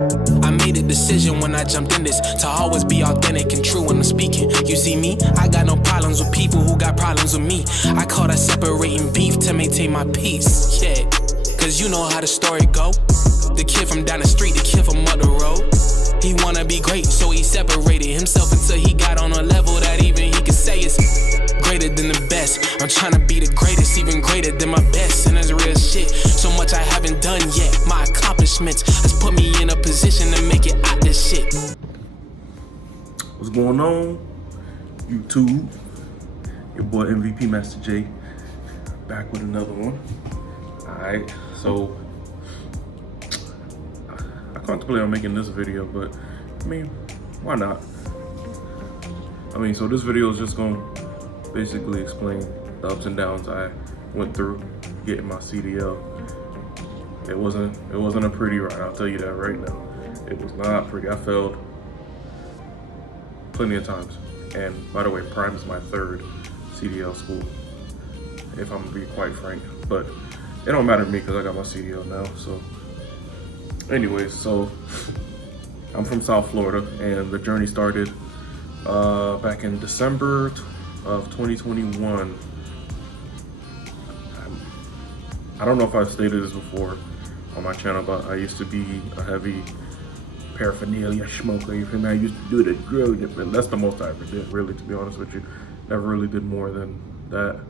I made a decision when I jumped in this to always be authentic and true when I'm speaking. You see me? I got no problems with people who got problems with me. I call that separating beef to maintain my peace. Yeah, cause you know how the story go. The kid from down the street, the kid from up the road. He wanna be great, so he separated himself until he got on a level that even he could say is greater than the best. I'm trying to be the greatest, even greater than my best. And that's real shit. So much I haven't done yet. My accomplishments has put me in a position to make it out this shit. What's going on, YouTube? Your boy MVP Master J back with another one. Alright, so I contemplate on making this video, but I mean, why not? I mean, so this video is just gonna basically explain the ups and downs I went through getting my CDL. It wasn't a pretty ride, I'll tell you that right now. It was not pretty. I failed plenty of times. And by the way, Prime is my third CDL school, if I'm gonna be quite frank. But it don't matter to me because I got my CDL now. So anyways, so I'm from South Florida and the journey started back in December of 2021. I don't know if I've stated this before on my channel, but I used to be a heavy paraphernalia smoker. You feel me? I used to do the drugs, and that's the most I ever did, really, to be honest with you. Never really did more than that.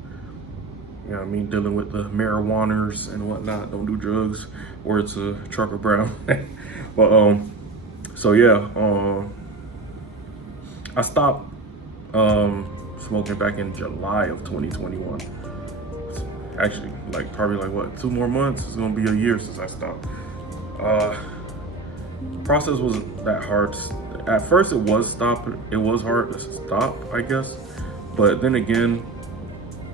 You know what I mean? Dealing with the marijuaners and whatnot. Don't do drugs, or it's a trucker brown. But so yeah, I stopped smoking back in July of 2021. Actually, probably what, 2 more months? It's gonna be a year since I stopped. Process wasn't that hard. At first, it was hard to stop, I guess. But then again,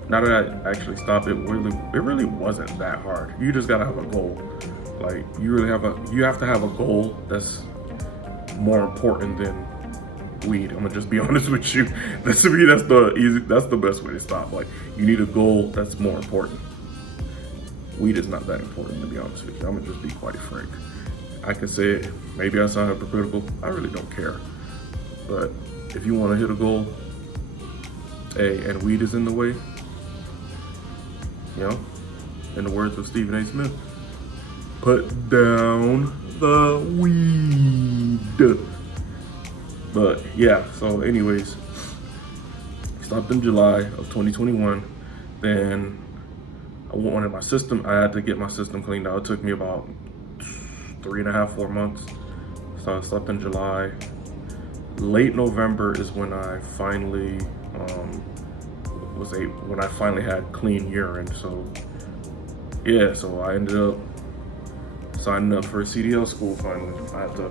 now that I actually stopped, it really wasn't that hard. You just gotta have a goal. Like you have to have a goal that's more important than weed. I'm gonna just be honest with you. That's the best way to stop. Like, you need a goal that's more important. Weed is not that important, to be honest with you. I'm gonna just be quite frank. I can say it, maybe I sound hypocritical. I really don't care. But if you want to hit a goal, hey, and weed is in the way, you know, in the words of Stephen A. Smith, put down the weed. But yeah, so anyways, stopped in July of 2021. Then I wanted my system. I had to get my system cleaned out. It took me about 3.5, 4 months. So I stopped in July. Late November is when I finally when I finally had clean urine. So yeah, so I ended up signing up for a CDL school finally. I had to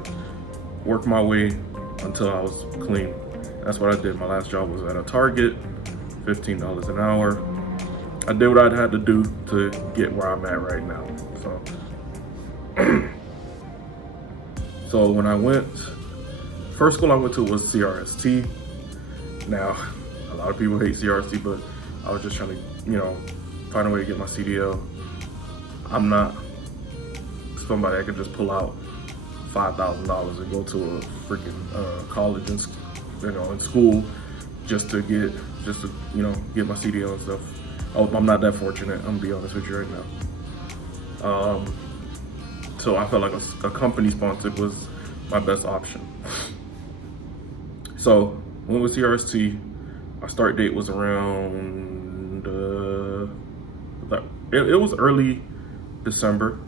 work my way until I was clean. That's what I did. My last job was at a Target, $15 an hour. I did what I had to do to get where I'm at right now. So when I went, first school I went to was CRST. Now, a lot of people hate CRST, but I was just trying to, you know, find a way to get my CDL. I'm not somebody that could just pull out $5,000 and go to a freaking college and, you know, in school just to get my CDL and stuff. I'm not that fortunate, I'm gonna be honest with you right now. So I felt like a company sponsored was my best option. So went with CRST. Our start date was around, it was early December.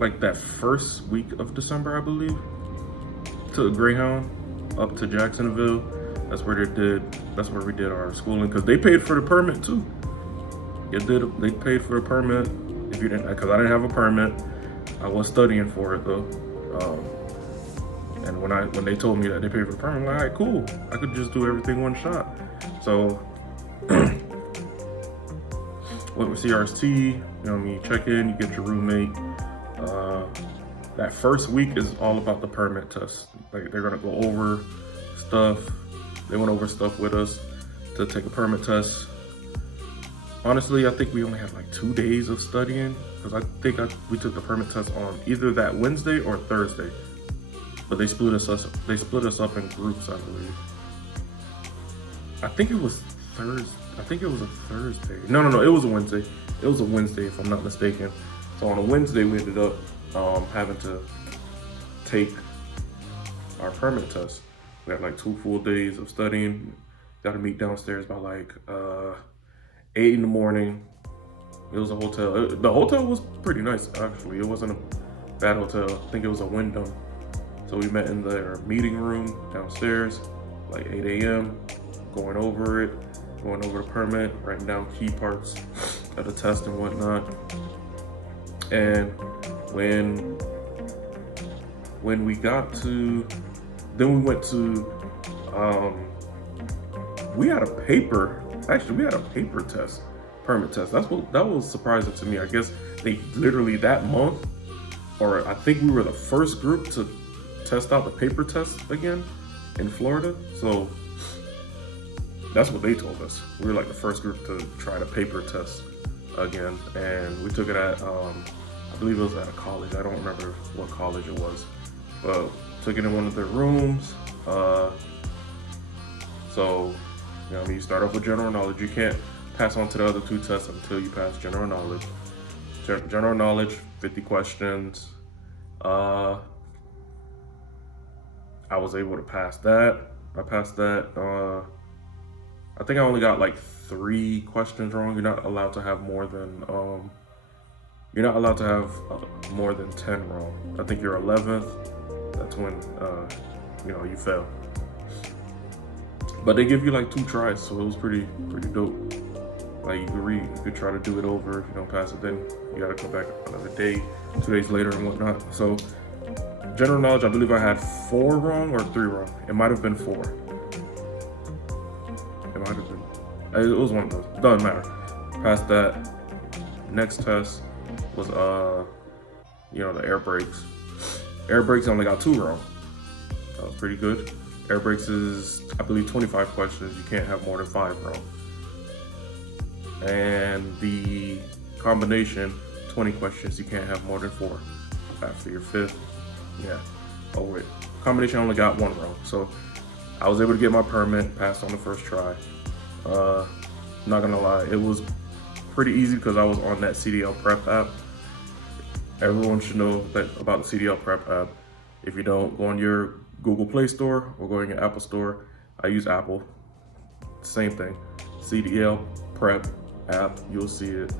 Like that first week of December, I believe. To Greyhound up to Jacksonville. That's where we did our schooling, because they paid for the permit too. They paid for the permit. If you didn't, because I didn't have a permit, I was studying for it though. And when they told me that they paid for the permit, I'm like, all right, cool. I could just do everything one shot. So went with CRST. You know what I mean? Check in, you get your roommate. That first week is all about the permit test. Like, they're gonna go over stuff. They went over stuff with us to take a permit test. Honestly, I think we only had like 2 days of studying because we took the permit test on either that Wednesday or Thursday, but they split us up in groups, I believe. I think it was Thursday. I think it was a Thursday. No, it was a Wednesday. It was a Wednesday, if I'm not mistaken. So on a Wednesday, we ended up having to take our permit test. We had like 2 full days of studying. Got to meet downstairs by like 8 in the morning. It was a hotel. The hotel was pretty nice, actually. It wasn't a bad hotel. I think it was a Wyndham. So we met in their meeting room downstairs, like 8 a.m., going over the permit, writing down key parts of the test and whatnot. And when we got to, then we went to, we had a paper test, permit test. That was surprising to me. I guess they literally that month, or I think we were the first group to test out the paper test again in Florida. So that's what they told us. We were like the first group to try the paper test again, and we took it at, I believe it was at a college. I don't remember what college it was, but took it in one of their rooms. So, you know, you start off with general knowledge. You can't pass on to the other 2 tests until you pass general knowledge. General knowledge, 50 questions. I was able to pass that. I passed that. I think I only got like 3 questions wrong. You're not allowed to have more than 10 wrong. I think your 11th, that's when you fail. But they give you like 2 tries, so it was pretty dope. Like you could try to do it over. If you don't pass it, then you gotta come back another day, 2 days later and whatnot. So general knowledge, I believe I had 4 wrong or 3 wrong. It might have been 4. It was one of those. Doesn't matter. Past that. Next test was the air brakes. Air brakes, I only got 2 wrong. That was pretty good. Air brakes is, I believe, 25 questions. You can't have more than 5 wrong. And the combination, 20 questions. You can't have more than 4. After your 5th, yeah. Oh wait, combination, I only got 1 wrong. So I was able to get my permit, passed on the first try. Not gonna lie, it was pretty easy because I was on that CDL Prep app. Everyone should know about the CDL Prep app. If you don't, go on your Google Play Store or go on your Apple Store. I use Apple. Same thing. CDL Prep app, you'll see it.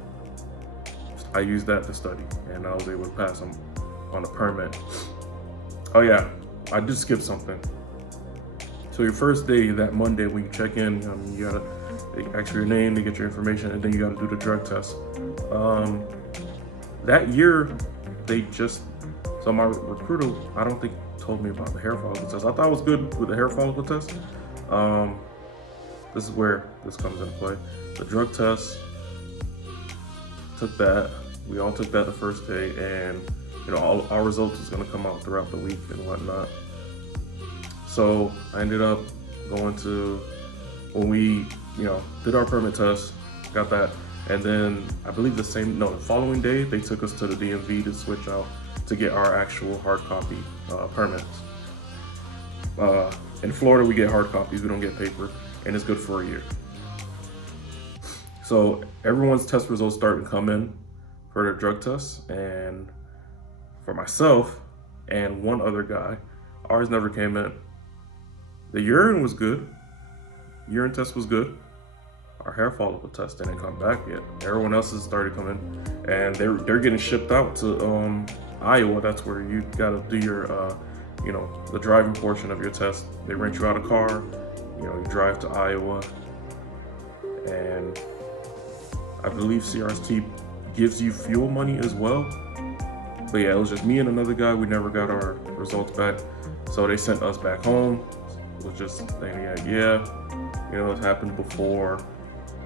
I used that to study, and I was able to pass on the permit. Oh yeah, I did skip something. So your first day, that Monday, when you check in, you gotta ask your name, they get your information, and then you gotta do the drug test. That year, so my recruiter, I don't think told me about the hair follicle test. I thought it was good with the hair follicle test. This is where this comes into play. The drug test, took that. We all took that the first day, and all our results was gonna come out throughout the week and whatnot. So I ended up going to, when we, did our permit test, got that, and then I believe the following day, they took us to the DMV to switch out to get our actual hard copy permits. In Florida, we get hard copies, we don't get paper, and it's good for a year. So everyone's test results started to come in for their drug tests, and for myself and one other guy, ours never came in. The urine was good. Urine test was good. Our hair follicle test didn't come back yet. Everyone else's started coming, and they're getting shipped out to Iowa. That's where you gotta do your the driving portion of your test. They rent you out a car. You drive to Iowa, and I believe CRST gives you fuel money as well. But yeah, it was just me and another guy. We never got our results back, so they sent us back home. It was just saying, it's happened before.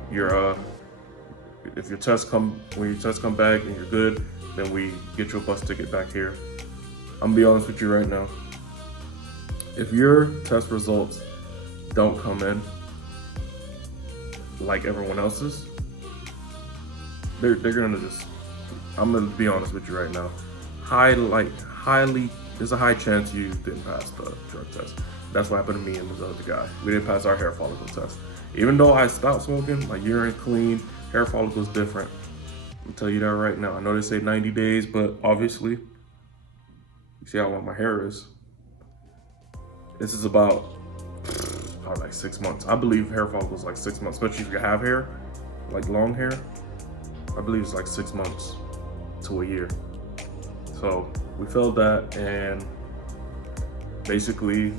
If your tests come back and you're good, then we get you a bus ticket back here. I'm gonna be honest with you right now. If your test results don't come in like everyone else's, they're gonna just. I'm gonna be honest with you right now. Highly, there's a high chance you didn't pass the drug test. That's what happened to me and this other guy. We didn't pass our hair follicle test. Even though I stopped smoking, my urine clean, hair follicles different. I'll tell you that right now. I know they say 90 days, but obviously, you see how long my hair is. This is about probably like 6 months. I believe hair follicles like 6 months, especially if you have hair, like long hair. I believe it's like 6 months to a year. So we failed that and basically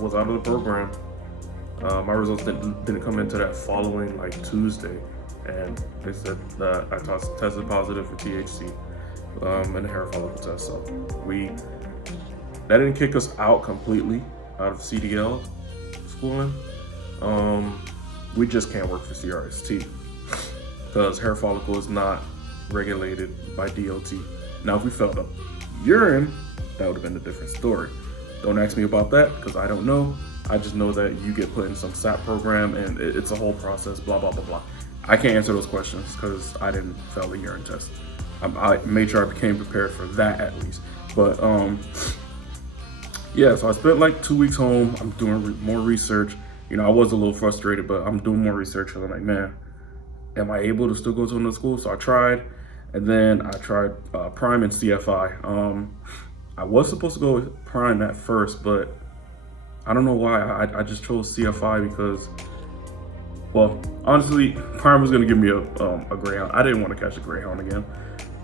was out of the program. My results didn't come into that following like Tuesday, and they said that I tested positive for THC in the hair follicle test. So that didn't kick us out completely out of CDL schooling. We just can't work for CRST because hair follicle is not regulated by DOT. Now, if we felt up urine, that would have been a different story. Don't ask me about that because I don't know. I just know that you get put in some SAP program and it's a whole process, blah, blah, blah, blah. I can't answer those questions because I didn't fail the urine test. I made sure I became prepared for that at least. But yeah, so I spent like 2 weeks home. I'm doing more research. You know, I was a little frustrated, but I'm doing more research and I'm like, man, am I able to still go to another school? So I tried, and then I tried Prime and CFI. I was supposed to go with Prime at first, but I don't know why. I just chose CFI because, well, honestly, Prime was gonna give me a Greyhound. I didn't want to catch a Greyhound again,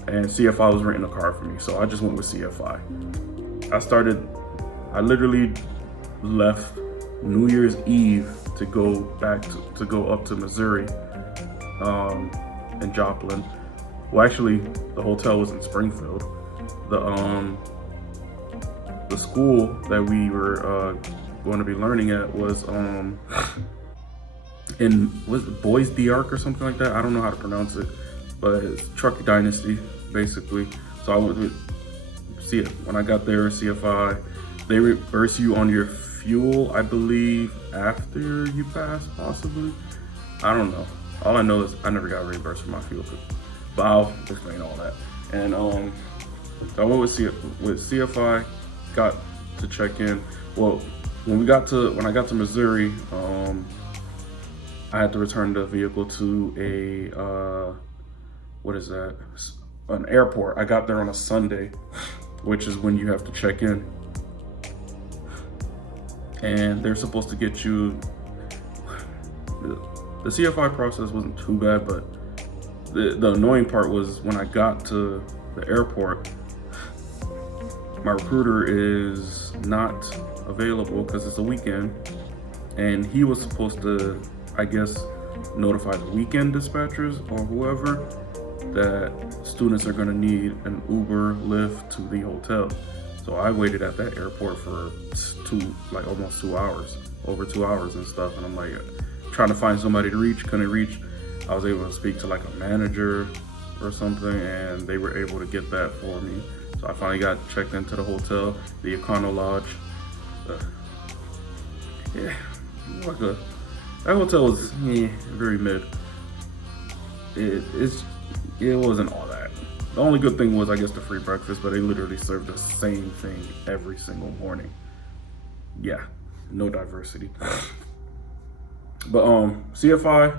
and CFI was renting a car for me, so I just went with CFI. I literally left New Year's Eve to go back to go up to Missouri, in Joplin. Well, actually, the hotel was in Springfield. The school that we were going to be learning at was was it Boys d'Arc or something like that? I don't know how to pronounce it, but it's Truck Dynasty basically. So I went with see it when I got there. CFI, they reimburse you on your fuel, I believe, after you pass, possibly. I don't know. All I know is I never got reimbursed for my fuel, but I'll explain all that. And so I went with CFI. Got to check in. Well, when I got to Missouri, I had to return the vehicle to a what is that? An airport. I got there on a Sunday, which is when you have to check in. And they're supposed to get you. The CFI process wasn't too bad, but the annoying part was when I got to the airport, my recruiter is not available because it's a weekend, and he was supposed to, I guess, notify the weekend dispatchers or whoever that students are going to need an Uber Lyft to the hotel. So I waited at that airport for almost 2 hours, over 2 hours and stuff, and I'm like trying to find somebody to reach, couldn't reach. I was able to speak to like a manager or something, and they were able to get that for me. So I finally got checked into the hotel, the Econo Lodge. Yeah, that hotel was very mid. It wasn't all that. The only good thing was, I guess, the free breakfast, but they literally served the same thing every single morning. Yeah, no diversity. But CFI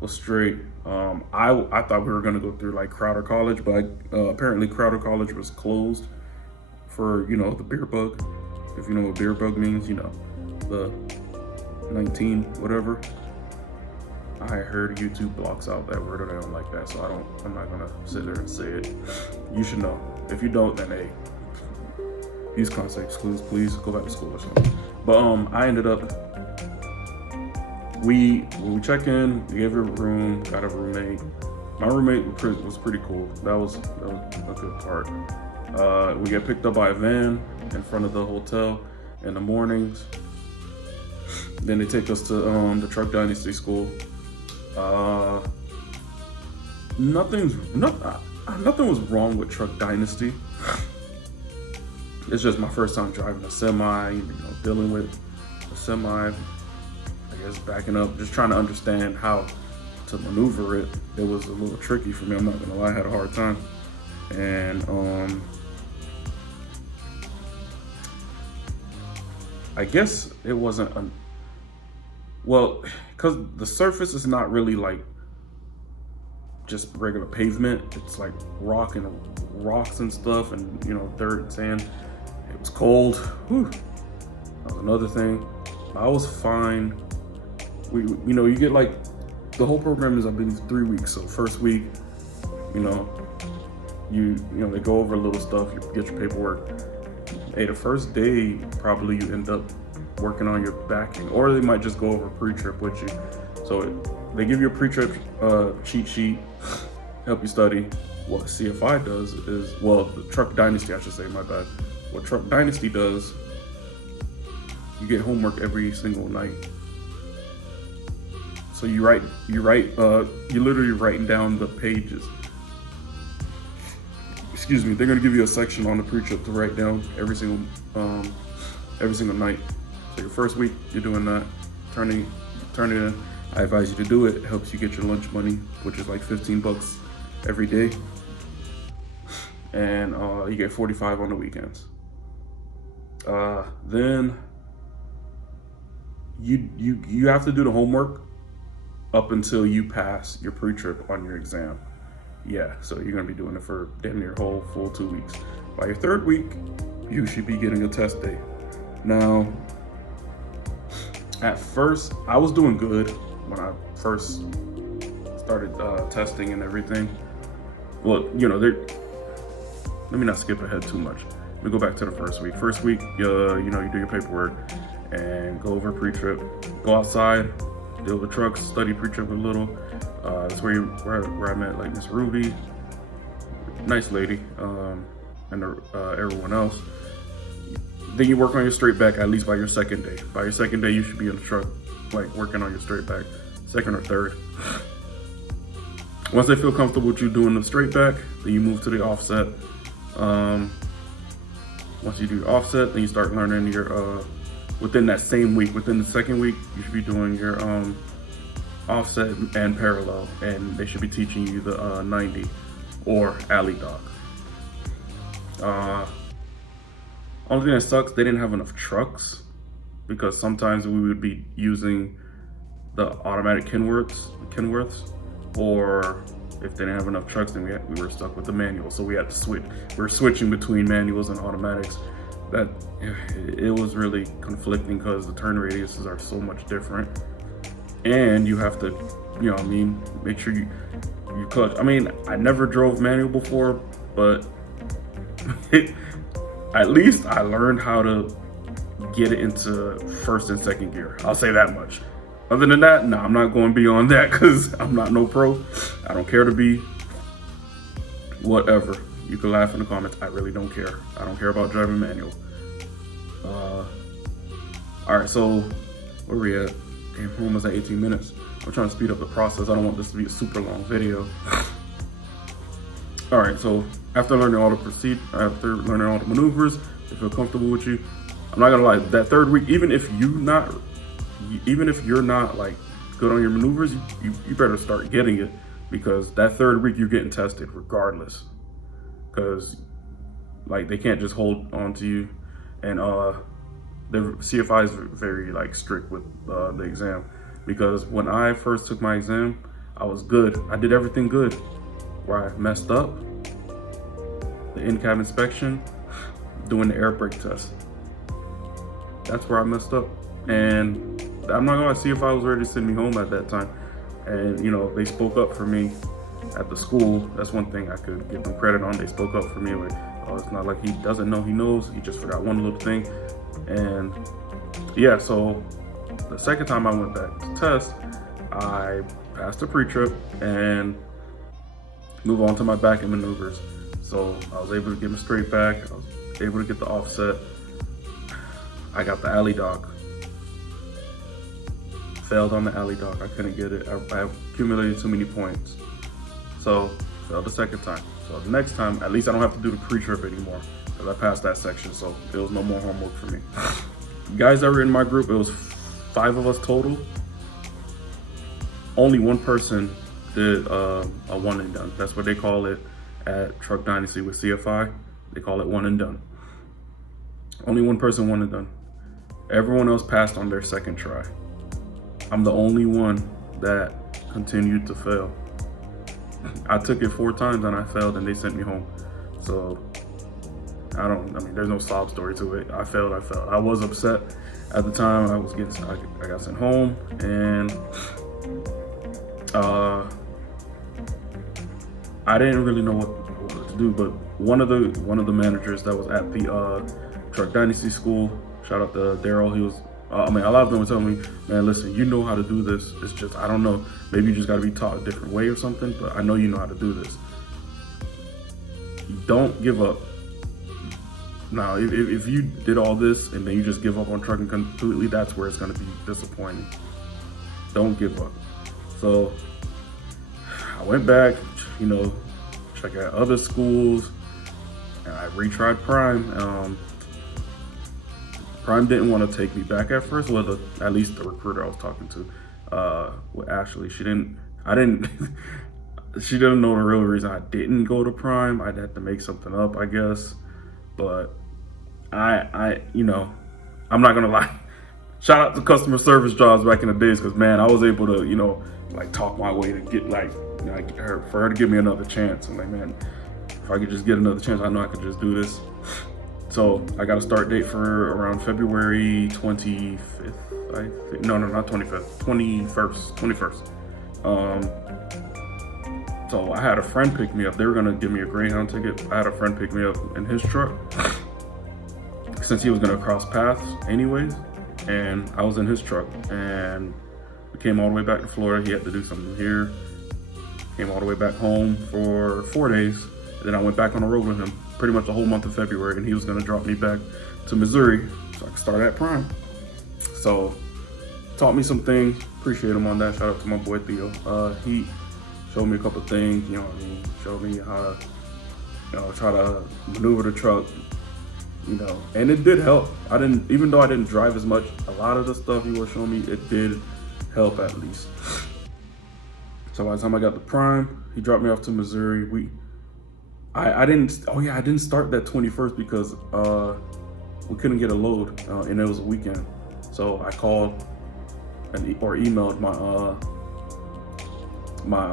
was straight. I thought we were gonna go through like Crowder College, but apparently Crowder College was closed for, you know, the beer bug. If you know what beer bug means, you know, the 19 whatever. I heard YouTube blocks out that word, and I don't like that, so I'm not gonna sit there and say it. You should know. If you don't, then hey, use context clues, please go back to school or something. But I ended up, when we check in, we gave her a room, got a roommate. My roommate was pretty cool. That was a good part. We get picked up by a van in front of the hotel in the mornings. Then they take us to the Truck Dynasty school. Nothing was wrong with Truck Dynasty. It's just my first time driving a semi, you know, dealing with a semi, I guess backing up, just trying to understand how to maneuver it, it was a little tricky for me. I'm not gonna lie, I had a hard time. And I guess it wasn't well, because the surface is not really like just regular pavement. It's like rocks and stuff, and you know, dirt and sand. It was cold. Whew. That was another thing. I was fine. You know, you get like, the whole program is, I believe, 3 weeks. So first week, you know, they go over a little stuff, you get your paperwork. Hey, the first day, probably you end up working on your backing, or they might just go over pre-trip with you. So they give you a pre-trip cheat sheet, help you study. What CFI does is, well, the Truck Dynasty, I should say, my bad. What Truck Dynasty does, you get homework every single night. So you literally writing down the pages. Excuse me, they're gonna give you a section on the pre-trip to write down every single night. So your first week, you're doing that, turning it in. I advise you to do it. It helps you get your lunch money, which is like $15 every day. And you get 45 on the weekends. Then you have to do the homework up until you pass your pre-trip on your exam. Yeah, so you're gonna be doing it for damn near whole full 2 weeks. By your third week, you should be getting a test day. Now, at first, I was doing good when I first started testing and everything. Well, you know, let me not skip ahead too much. Let me go back to the first week. First week, you know, you do your paperwork and go over pre-trip, go outside, deal with trucks, study pre-trip a little. That's where I met like Miss Ruby, nice lady, and everyone else. Then you work on your straight back at least by your second day. By your second day, you should be in the truck, like working on your straight back, second or third. Once they feel comfortable with you doing the straight back, then you move to the offset. Once you do your offset, then you start learning your, within that same week, within the second week, you should be doing your offset and parallel, and they should be teaching you the 90 or alley dock. Only thing that sucks, they didn't have enough trucks, because sometimes we would be using the automatic Kenworths, or if they didn't have enough trucks, then we were stuck with the manual. So we had to switch. We were switching between manuals and automatics. That it was really conflicting because the turn radiuses are so much different, and you have to, you know what I mean, make sure you clutch. I mean, I never drove manual before, but at least I learned how to get it into first and second gear. I'll say that much. Other than that, no, I'm not going beyond that because I'm not no pro. I don't care to be. Whatever. You can laugh in the comments. I really don't care. I don't care about driving manual. All right, so where we at? Damn, we're almost at 18 minutes. I'm trying to speed up the process. I don't want this to be a super long video. All right, so after learning all the maneuvers, they feel comfortable with you. I'm not gonna lie, that third week, even if you're not like good on your maneuvers, you better start getting it, because that third week you're getting tested regardless. Because like they can't just hold on to you, and the CFI is very like strict with the exam, because when I first took my exam, I was good. I did everything good. Where I messed up, the in-cab inspection, doing the air brake test. That's where I messed up. And I'm not gonna lie, CFI was ready to send me home at that time. And you know, they spoke up for me at the school. That's one thing I could give them credit on. They spoke up for me, like, oh, it's not like he doesn't know, he knows. He just forgot one little thing. And yeah, so the second time I went back to test, I passed the pre-trip and move on to my back end maneuvers. So I was able to get my straight back. I was able to get the offset. I got the alley dock. Failed on the alley dock. I couldn't get it. I accumulated too many points. So failed the second time. So the next time, at least I don't have to do the pre-trip anymore, because I passed that section. So there was no more homework for me. Guys that were in my group, it was 5 of us total. Only one person did a one and done. That's what they call it at Truck Dynasty with CFI. They call it one and done. Only one person one and done. Everyone else passed on their second try. I'm the only one that continued to fail. I took it 4 times and I failed and they sent me home. So I mean, there's no sob story to it. I failed. I was upset at the time. I got sent home, and I didn't really know what to do. But one of the managers that was at the Truck Dynasty school, shout out to Daryl. He was, I mean, a lot of them were telling me, man, listen, you know how to do this. It's just, I don't know, maybe you just got to be taught a different way or something. But I know you know how to do this. Don't give up. Now, if you did all this and then you just give up on trucking completely, that's where it's going to be disappointing. Don't give up. So I went back, check out other schools, and I retried Prime. Prime didn't want to take me back at first. Well, at least the recruiter I was talking to, with Ashleigh, she didn't know the real reason I didn't go to Prime. I'd have to make something up, I guess. But I'm not gonna lie. Shout out to customer service jobs back in the days, because man, I was able to, talk my way to get for her to give me another chance. I'm like, man, if I could just get another chance, I know I could just do this. So I got a start date for around February 25th. I think. No, not 25th. 21st. So I had a friend pick me up. They were gonna give me a Greyhound ticket. I had a friend pick me up in his truck, since he was gonna cross paths anyways, and I was in his truck, and we came all the way back to Florida. He had to do something here. Came all the way back home for 4 days, and then I went back on the road with him pretty much the whole month of February, and he was gonna drop me back to Missouri so I could start at Prime. So taught me some things. Appreciate him on that. Shout out to my boy Theo. He showed me a couple things, showed me how to, try to maneuver the truck, and it did help. Even though I didn't drive as much, a lot of the stuff he was showing me, it did help at least. So by the time I got to Prime, he dropped me off to Missouri. I didn't start that 21st because we couldn't get a load, and it was a weekend. So I called or emailed my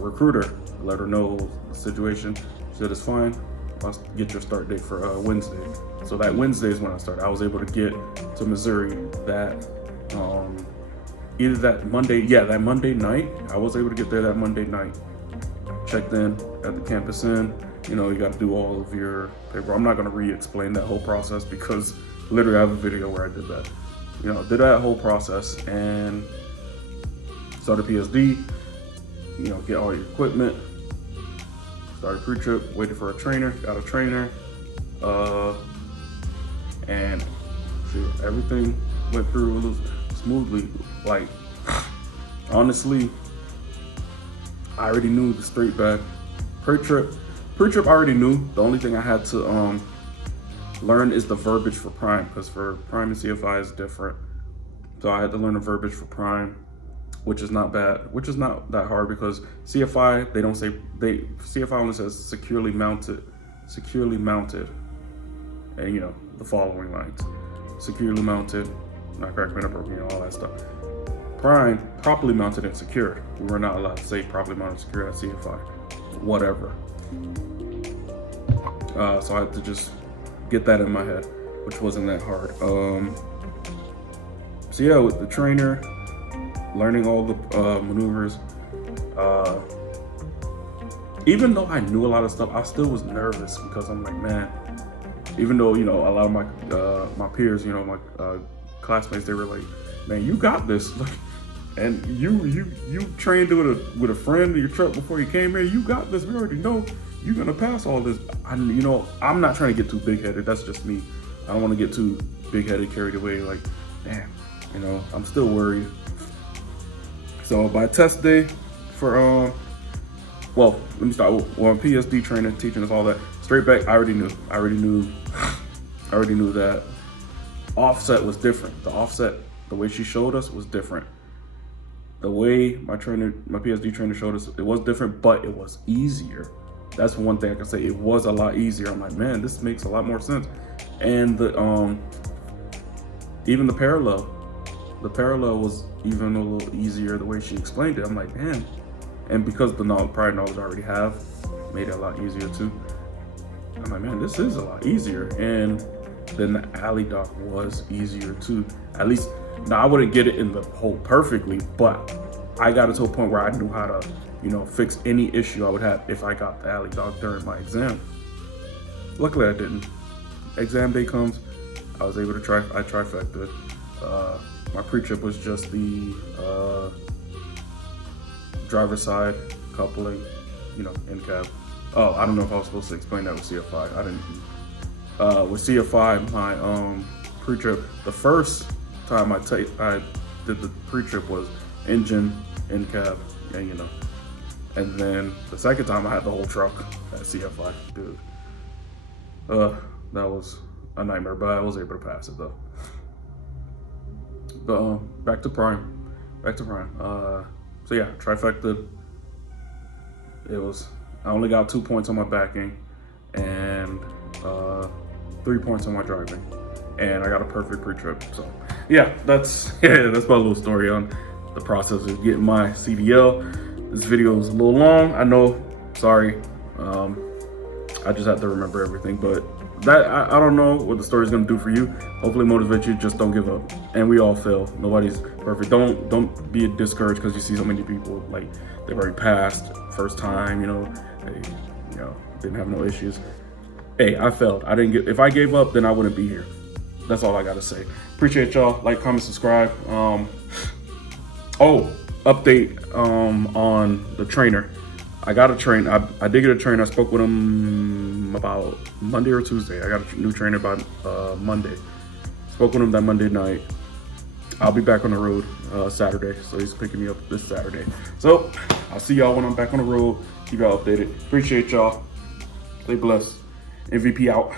recruiter, let her know the situation. She said it's fine. I'll get your start date for Wednesday. So that Wednesday is when I started. I was able to get to Missouri that either that Monday night. I was able to get there that Monday night. Checked in at the campus inn. You got to do all of your paper. I'm not going to re-explain that whole process because literally I have a video where I did that. Did that whole process and started PSD. Get all your equipment. Started pre-trip, waited for a trainer, got a trainer, and everything went through a little smoothly. Like, honestly, I already knew the straight back. Pre-trip I already knew. The only thing I had to learn is the verbiage for Prime, because for Prime and CFI is different. So I had to learn the verbiage for Prime, which is not bad, which is not that hard, because CFI, CFI only says securely mounted, and the following lines. Securely mounted, not cracked, bent, broken, all that stuff. Prime, properly mounted and secured. We were not allowed to say properly mounted and secured at CFI, whatever. So I had to just get that in my head, which wasn't that hard. So yeah, with the trainer, learning all the maneuvers. Even though I knew a lot of stuff, I still was nervous because I'm like, man, even though, a lot of my peers, my classmates, they were like, man, you got this. Like, and you trained with a friend in your truck before you came here. You got this. We already know you're gonna pass all this. I'm not trying to get too big-headed. That's just me. I don't want to get too big-headed, carried away. Like, damn, I'm still worried. So by test day for let me start. Well, PSD training, teaching us all that. Straight back, I already knew that offset was different. The offset, the way she showed us was different. the way my PSD trainer showed us, it was different, but it was easier. That's one thing I can say. It was a lot easier. I'm like, man, this makes a lot more sense. And the even the parallel was even a little easier the way she explained it. I'm like, man. And because the prior knowledge I already have, made it a lot easier too. I'm like, man, this is a lot easier. And then the alley dock was easier too. At least, now I wouldn't get it in the whole perfectly, but I got it to a point where I knew how to, you know, fix any issue I would have if I got the alley dock during my exam. Luckily I didn't. Exam day comes, I was able to I trifecta. My pre-trip was just the driver's side coupling, you know, in cab. Oh, I don't know if I was supposed to explain that with CFI. I didn't. With CFI, my pre-trip, the first time I did the pre-trip was engine, in cab, and you know. And then the second time I had the whole truck at CFI, dude. That was a nightmare, but I was able to pass it though. But back to prime. So yeah, trifecta. I only got 2 points on my backing and 3 points on my driving, and I got a perfect pre-trip. So yeah, that's my little story on the process of getting my CDL. This video is a little long, I know, sorry. I just have to remember everything, but that I don't know what the story is gonna do for you. Hopefully motivate you, just don't give up. And we all fail, nobody's perfect. Don't be discouraged because you see so many people, like, they've already passed first time, you know, they, you know, didn't have no issues. Hey, I failed. If I gave up, then I wouldn't be here. That's all I gotta say. Appreciate y'all. Like, comment, subscribe. Update on the trainer. I got a train. I did get a trainer. I spoke with him about Monday or Tuesday. I got a new trainer by Monday. Spoke with him that Monday night. I'll be back on the road Saturday, so he's picking me up this Saturday. So I'll see y'all when I'm back on the road. Keep y'all updated. Appreciate y'all. Stay blessed. MVP out.